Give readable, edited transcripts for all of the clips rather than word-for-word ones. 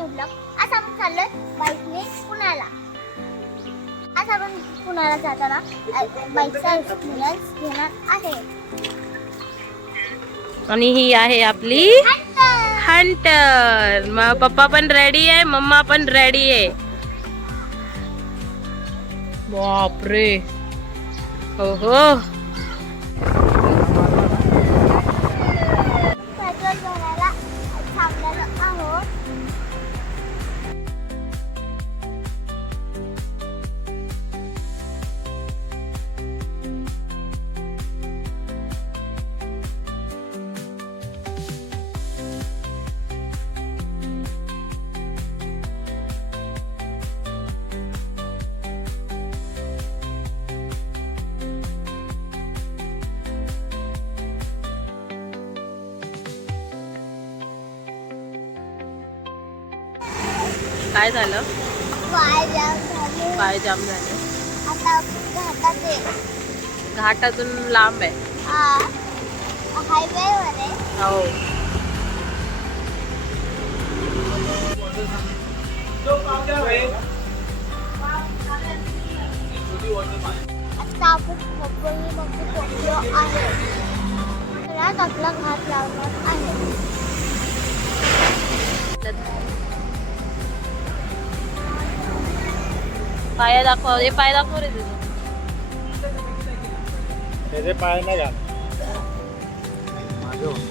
New blog. आज आपण चाललोय बाईकने पुण्याला. आज आपण पुण्याला जाताना बाईकचा एक्सपिरियन्स घेणार आहे. आणि ही आहे आपली हंटर. मग पप्पा पण रेडी आहे, मम्मा पण रेडी आहे. बापरे, हो हो. पेट्रोल भरायला थांबलेलो आहोत. काय झालं? पाय जाम झाले. पाय जाम झाले. आता आपण घाटात आहे. घाटातून लांब आहे. हायवे वर आहे. हो. आता आपण खोपोलीमध्ये पोहोचलो आहे. त्यात आपला घाट लावणार आहे. पाय दाखव, हे पाय दाखव रे तुझं. त्याचे पाय नाही घाल माझं.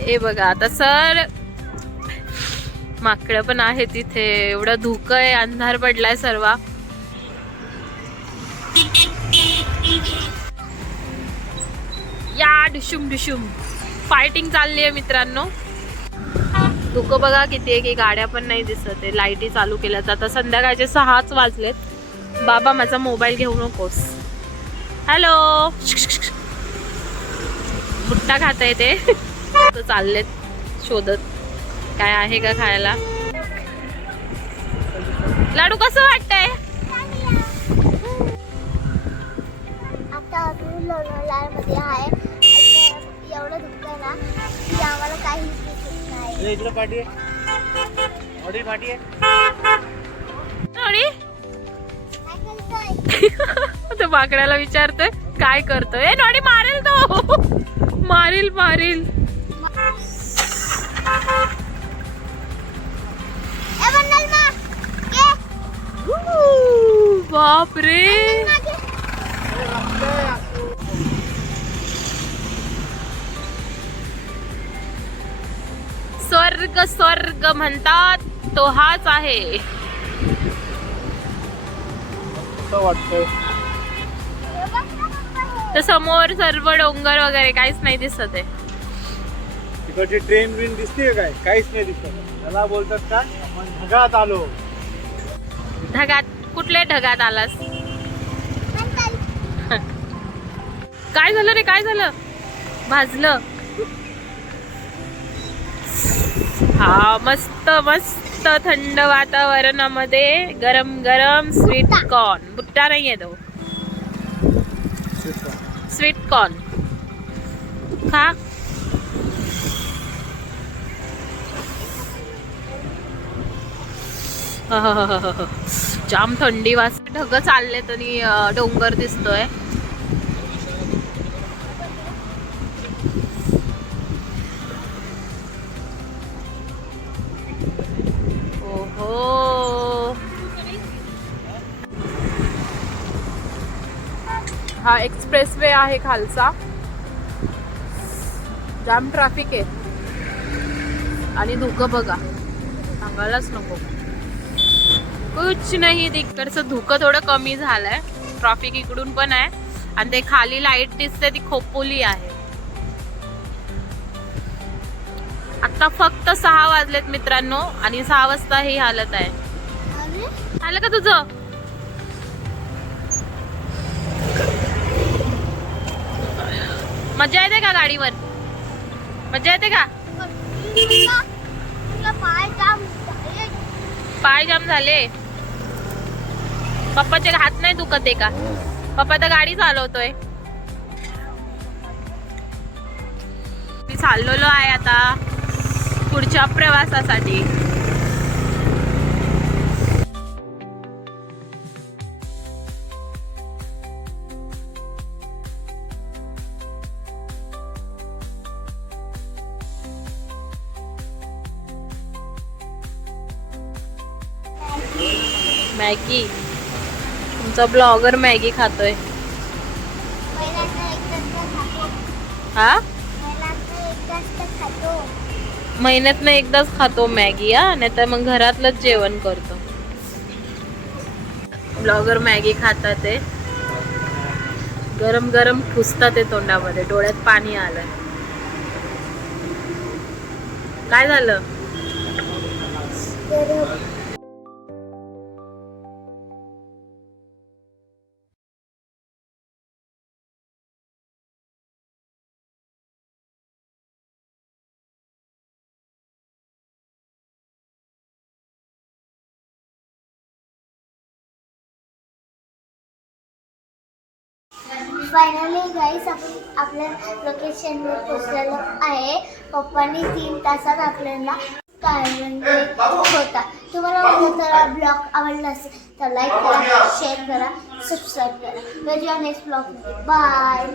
हे बघा आता सर माकड पण आहे तिथे. एवढं धुकं आहे, अंधार पडलाय सर्व. या डुशुम डुशुम फायटिंग चालली आहे मित्रांनो. धुकं बघा किती आहे, की गाड्या पण नाही दिसत आहे. लाईटी चालू केल्यात. आता संध्याकाळचे 6 वाजलेत. बाबा माझा मोबाईल घेऊ नकोस. हॅलो, भुट्टा खाताय ते. चाललेत शोधत काय आहे का खायला. लाडू कसं वाटतंय? आता आपण लोणावळ्यामध्ये आहे. एवढं दुःख आहे ना की आम्हाला काहीच दिसत नाही. इकडे पाठी आहे, ऑडी पाठी आहे. नोडी काय करतोय? तो बाकड्याला विचारतोय काय करतोय. ए नोडी मारेल तो. मारील मारील. ए बंडल मा ये. बाप रे, स्वर्ग स्वर्ग म्हणतात तो हाच आहे. असं वाटतंय. तर समोर सर्व डोंगर वगैरे काहीच नाही दिसत आहे. तिकडची ट्रेन बिन दिसते काय? काहीच नाही दिसत. त्याला बोलतात काय, आपण ढगात आलो. ढगात? कुठल्या ढगात आलास? काय झालं रे, काय झालं? भाजलं. हा मस्त मस्त थंड वातावरणामध्ये गरम गरम स्वीट कॉर्न. भुट्टा नाहीये तो, स्वीट कॉर्न खा. जाम थंडी वाजते. ढग चालले तरी डोंगर दिसतोय. हा एक्सप्रेस वे आहे खालचा. जाम ट्रॅफिक आहे आणि धुकं बघा सांगायलाच नको. कुछ नाही, तिकडचं धुकं थोडं कमी झालंय. ट्रॅफिक इकडून पण आहे आणि ते खाली लाईट दिसते ती खोपोली आहे. आता फक्त 6 वाजलेत मित्रांनो आणि 6 वाजता ही हालत आहे. आलं का तुझं? मजा येते का गाडीवर? मजा येते का? पाय जाम झाले. पप्पाचे हात नाही दुखत आहे का? पप्पा तर गाडी चालवतोय. मी चाललेलो आहे आता पुढच्या प्रवासासाठी. मॅगी, तुमचा ब्लॉगर मॅगी खातोय. हा, महिन्यातनं एकदाच खातो मॅगी. हा, नाही तर मग घरातलंच जेवण करतो. ब्लॉगर मॅगी खातात ते गरम गरम ठुसतात ते तोंडामध्ये. डोळ्यात पाणी आलं. काय झालं? फायनली गाईस आपण आपल्या लोकेशनवर पोहोचलेलो आहे. पप्पांनी 3 तासात आपल्याला म्हणजे होता. तुम्हाला माझा ब्लॉग आवडला असेल तर लाईक करा, शेअर करा, सबस्क्राईब करा. भेटूया नेक्स्ट ब्लॉगमध्ये. बाय.